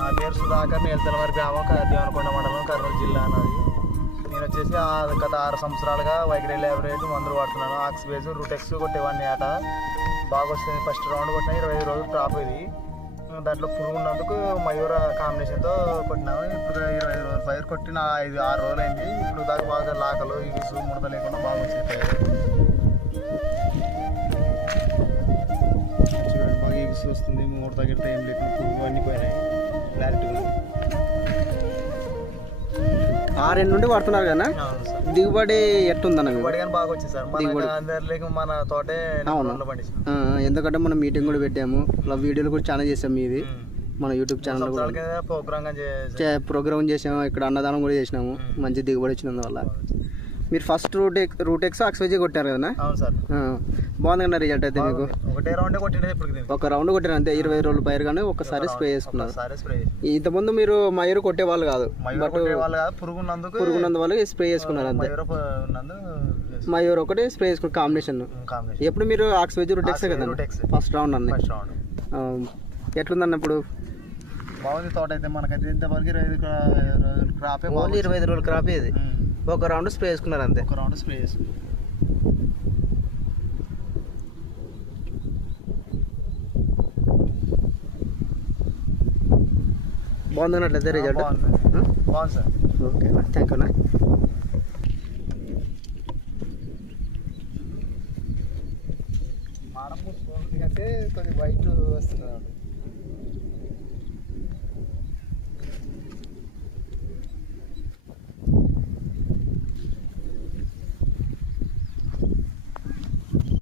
నా పేరు సుధాకర్, నేల్తలవారి గ్రామం, దేవనకొండ మండలం, కర్నూలు జిల్లా అన్నది. నేను వచ్చేసి గత 6 సంవత్సరాలుగా వైగ్రేల్ యావరేజ్ మందులు వాడుతున్నాను. ఆక్సిబేజ్ రూటెక్స్ కొట్టేవాడిని ఆట బాగా వస్తుంది. ఫస్ట్ రౌండ్ కొట్టిన 25 రోజులు డ్రాప్ ఇది. దాంట్లో పురుగు ఉన్నందుకు మయూర కాంబినేషన్తో కొట్టినాము. ఇప్పుడు 25 రోజులు పైరు కొట్టిన 5-6 రోజులు అయింది. ఇప్పుడు దాకా బాగా లాకలు ఇగుసు ముడత లేకుండా బాగా వచ్చాయి. చూడండి బాగా ఇగుసు వస్తుంది, ముడత గిట్ట ఏం లేకుండా పురుగు అన్నీ పోయినాయి. క్లారిటీగా 6 నుండి వాడుతున్నారు కదా, దిగుబడి ఎట్టుందన్న? దిగుబడి కానీ బాగా వచ్చింది సార్. మన అందరిలోకి మన తోటే పండించాం. ఎందుకంటే మనం మీటింగ్ కూడా పెట్టాము, వీడియోలు కూడా చాలా చేసాము. మీది మన యూట్యూబ్ ఛానల్ కూడా ప్రోగ్రామ్ చేసాము. ఇక్కడ అన్నదానం కూడా చేసినాము. మంచి దిగుబడి వచ్చినందువల్ల. మీరు ఫస్ట్ రూటెక్స్ ఆక్సిబేజ్ కొట్టారు కదా? అవును సార్. బాగుంది కదా రిజల్ట్ అయితే? మీకు ఒకటే రౌండ్ కొట్టిండే, ఒక రౌండ్ కొట్టారు అంతే. 25 రోజుల పైరు కానీ ఒకసారి స్ప్రే చేసుకున్నారు. ఇంతకుముందు మీరు మయూరు కొట్టేవాళ్ళు కాదు, పురుగున్నందువల్ల స్ప్రే చేసుకున్నారు అంతే. మయూర్ ఒకటి స్ప్రే చేసుకున్నారు కాంబినేషన్. ఎప్పుడు మీరు ఆక్సిబేజ్ రూటెక్స్ కదా ఫస్ట్ రౌండ్ అన్న? ఎట్లుందన్న ఇప్పుడు? బాగుంది తోట అయితే. మనకైతే ఇంతవరకు 25 క్రాప్, ఓన్లీ 25 రోజుల క్రాప్. ఇది ఒక రౌండ్ స్ప్రే చేసుకున్నారు అంతే. ఒక రౌండ్ స్ప్రే చేసుకున్నారు. బాగుంది అన్నట్లయితే రిజల్ట్? బాగుంది సార్. ఓకేనా, థ్యాంక్ యూనా. మాడం అంటే కొంచెం వైట్ వస్తుంది.